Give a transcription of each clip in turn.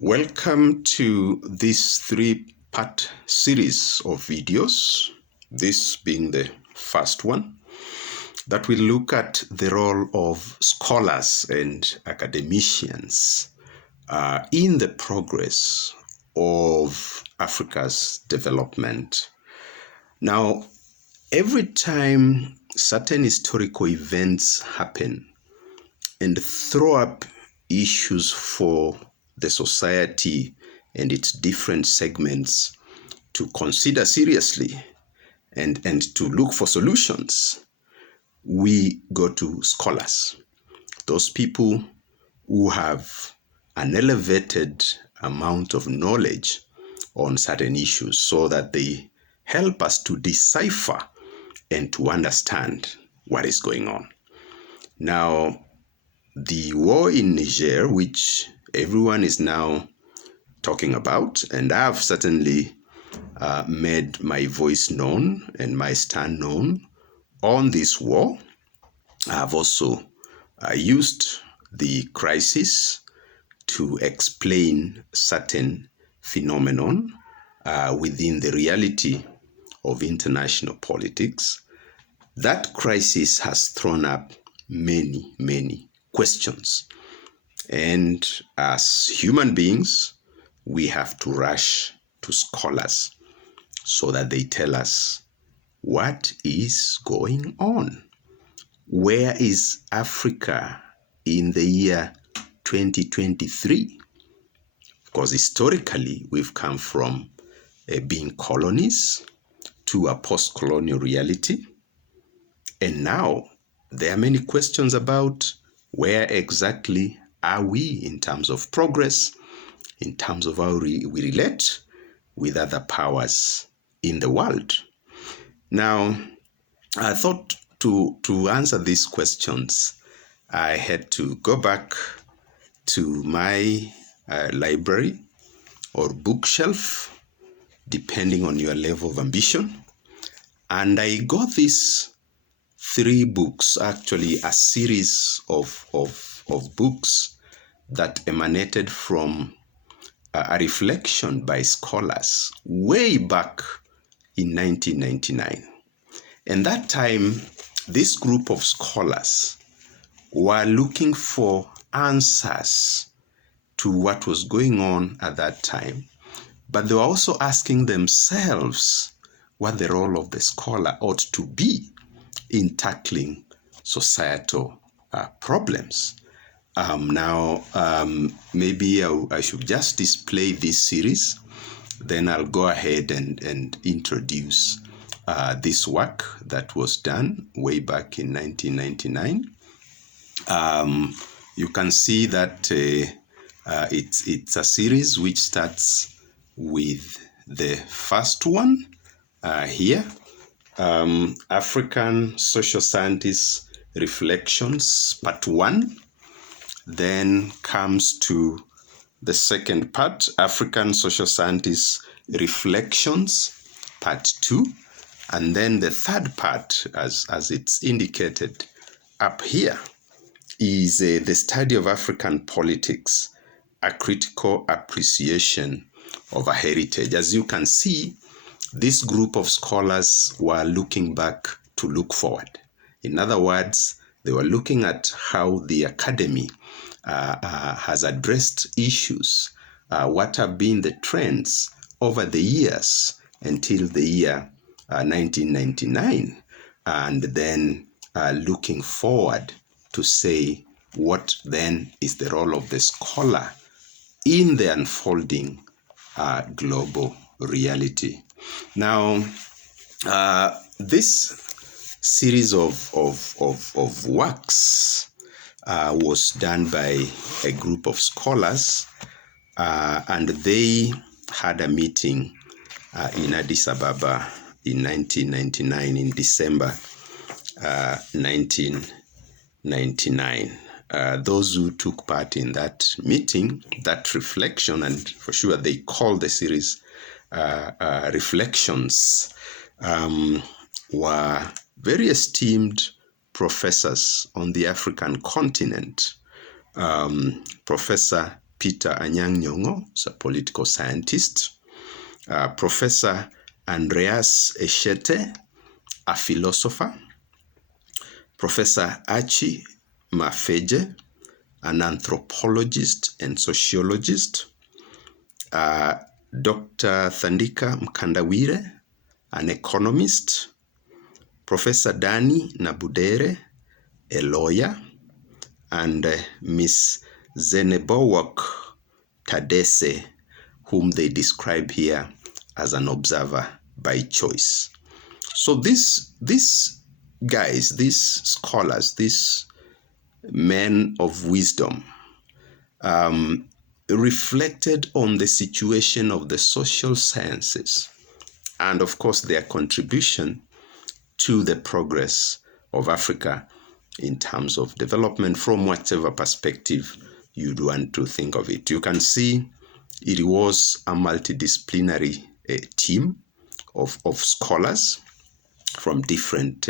Welcome to this three-part series of videos, this being the first one, that will look at the role of scholars and academicians in the progress of Africa's development. Now, every time certain historical events happen and throw up issues for the society and its different segments to consider seriously and to look for solutions, we go to scholars, those people who have an elevated amount of knowledge on certain issues so that they help us to decipher and to understand what is going on. Now, the war in Niger, which everyone is now talking about, and I've certainly made my voice known and my stand known on this war. I've also used the crisis to explain certain phenomenon within the reality of international politics. That crisis has thrown up many questions. And as human beings, we have to rush to scholars so that they tell us what is going on. Where is Africa in the year 2023? Because historically, we've come from being colonies to a post-colonial reality. And now there are many questions about where exactly are we in terms of progress, in terms of how we relate with other powers in the world. Now, I thought to answer these questions, I had to go back to my library or bookshelf, depending on your level of ambition. And I got these three books, actually a series of books that emanated from a reflection by scholars way back in 1999. And that time, this group of scholars were looking for answers to what was going on at that time, but they were also asking themselves what the role of the scholar ought to be in tackling societal problems. Maybe I should just display this series, then I'll go ahead and introduce this work that was done way back in 1999. You can see that it's a series which starts with the first one here, African Social Scientists Reflections, Part 1. Then comes to the second part, African Social Scientists Reflections, Part 2. And then the third part, as it's indicated up here, is the study of African politics, a critical appreciation of a heritage. As you can see, this group of scholars were looking back to look forward. In other words, they were looking at how the academy has addressed issues, what have been the trends over the years until the year 1999, and then looking forward to say what then is the role of the scholar in the unfolding global reality. Now, this series of works was done by a group of scholars, and they had a meeting in Addis Ababa in 1999, in December 1999. Those who took part in that meeting, that reflection, and for sure they call the series Reflections, were very esteemed professors on the African continent. Professor Peter Anyang' Nyong'o is a political scientist. Professor Andreas Eshete, a philosopher. Professor Achi Mafeje, an anthropologist and sociologist. Dr. Thandika Mkandawire, an economist. Professor Dani Nabudere, a lawyer. And Miss Zenebowak Tadese, whom they describe here as an observer by choice. So these guys, these scholars, these men of wisdom, reflected on the situation of the social sciences and, of course, their contribution to the progress of Africa in terms of development from whatever perspective you'd want to think of it. You can see it was a multidisciplinary team of scholars from different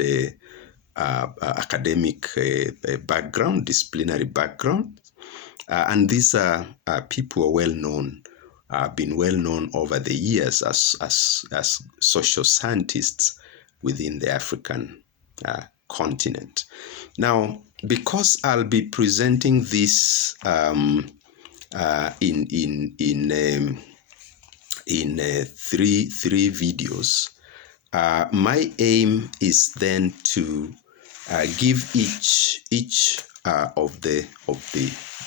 academic background, disciplinary background. And these are people who are well known, been well known over the years as social scientists within the African continent. Now, because I'll be presenting this in three videos, my aim is then to give each of the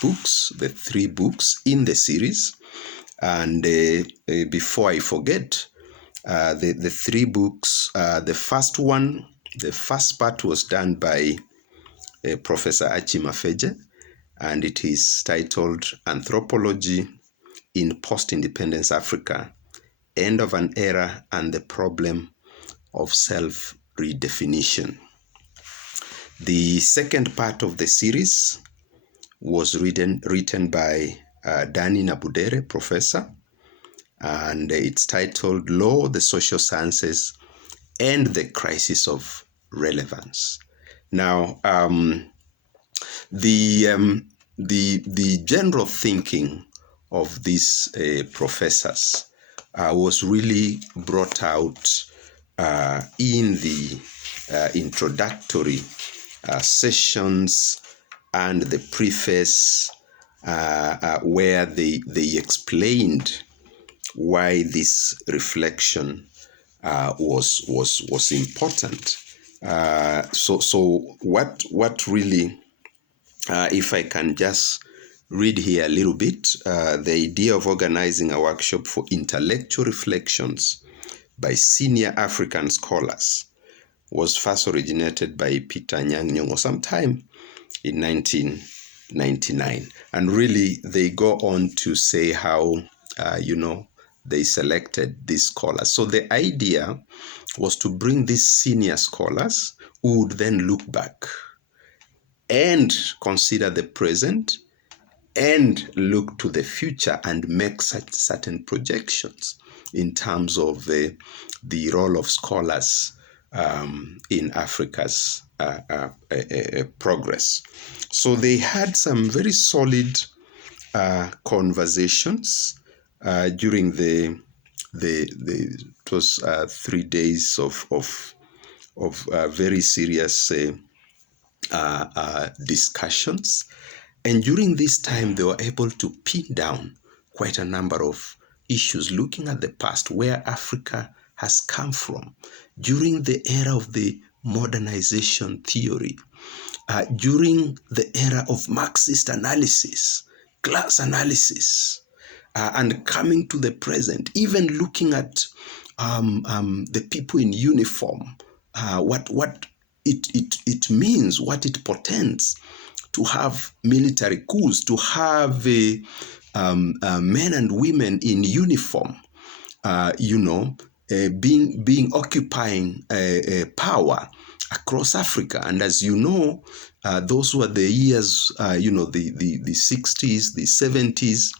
books, the 3 books in the series, and before I forget, the 3 books. The first one, the first part was done by Professor Achi Mafeje, and it is titled Anthropology in Post-Independence Africa, End of an Era and the Problem of Self-Redefinition. The second part of the series was written by Dani Nabudere, professor, and it's titled Law, the Social Sciences, and the Crisis of Relevance. Now, the general thinking of these professors was really brought out in the introductory sessions and the preface, where they explained why this reflection was important. So what really, if I can just read here a little bit, the idea of organizing a workshop for intellectual reflections by senior African scholars was first originated by Peter Anyang' Nyong'o sometime in 1999. And really, they go on to say how, they selected these scholars. So the idea was to bring these senior scholars who would then look back and consider the present and look to the future and make such certain projections in terms of the role of scholars in Africa's progress. So they had some very solid conversations during it was 3 days of very serious discussions. And during this time, they were able to pin down quite a number of issues, looking at the past, where Africa has come from, during the era of the modernization theory, during the era of Marxist analysis, class analysis, and coming to the present, even looking at the people in uniform, what it means, what it portends to have military coups, to have men and women in uniform, being occupying power across Africa. And as you know, those were the years, the 60s, the 70s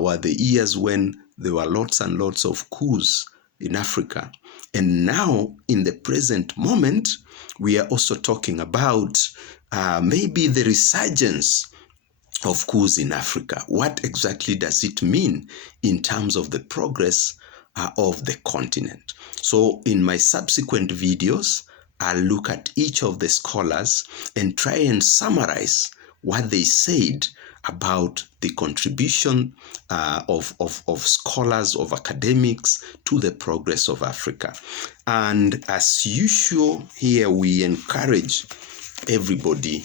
were the years when there were lots and lots of coups in Africa. And now, in the present moment, we are also talking about maybe the resurgence of coups in Africa. What exactly does it mean in terms of the progress of the continent? So in my subsequent videos, I'll look at each of the scholars and try and summarize what they said about the contribution of scholars, of academics to the progress of Africa. And as usual, here we encourage everybody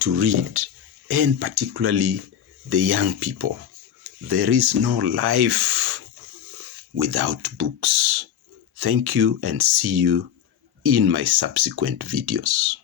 to read, and particularly the young people. There is no life without books. Thank you and see you in my subsequent videos.